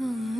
Mm-hmm.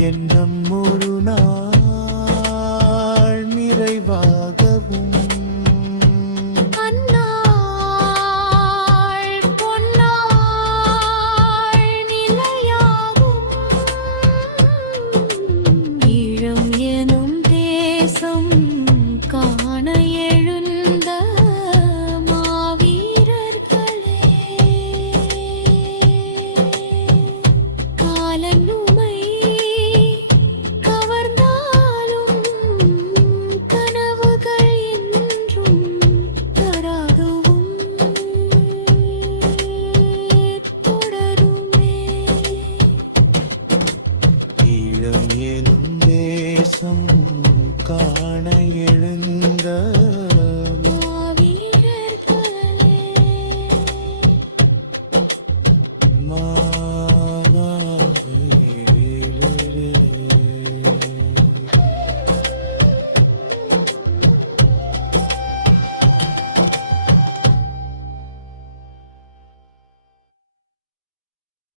எண்ணம் ஒரு நாள் நிறைவாகவும் ஏதும் தேசம் காண எழுந்த